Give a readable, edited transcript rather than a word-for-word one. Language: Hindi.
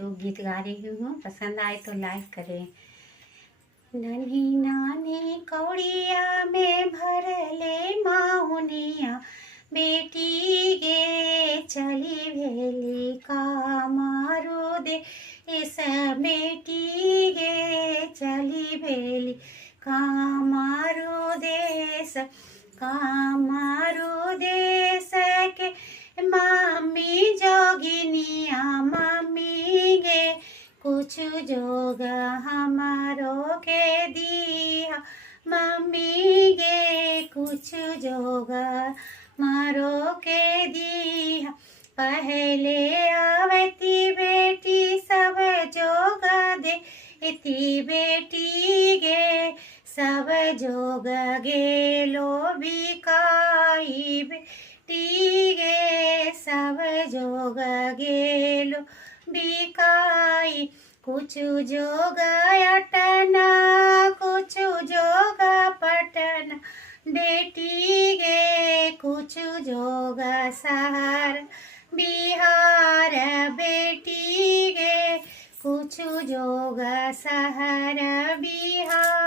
जो गीत गा रही हूँ पसंद आए तो लाइक करें। नन्ही नानी कौड़िया में भर ले माउनिया, बेटी गे चली भेली कामारो दे, इस बेटी गे चली भेली कामारो देश, कामारो देश के मम्मी जोगिनिया, मम्मी गे कुछ जोग हमारो के दिया, मम्मी गे कुछ जोग मारो के दिया। पहले आवती बेटी सब जोग दे, इति बेटी गे सब जोग गेलो बिकाई, बेटी गे सब जोग गेलो बिकाई। कुछ जोग अटना कुछ जोग पटना, बेटी गे कुछ जोग शहर बिहार, बेटी गे कुछ जोग शहर बिहार।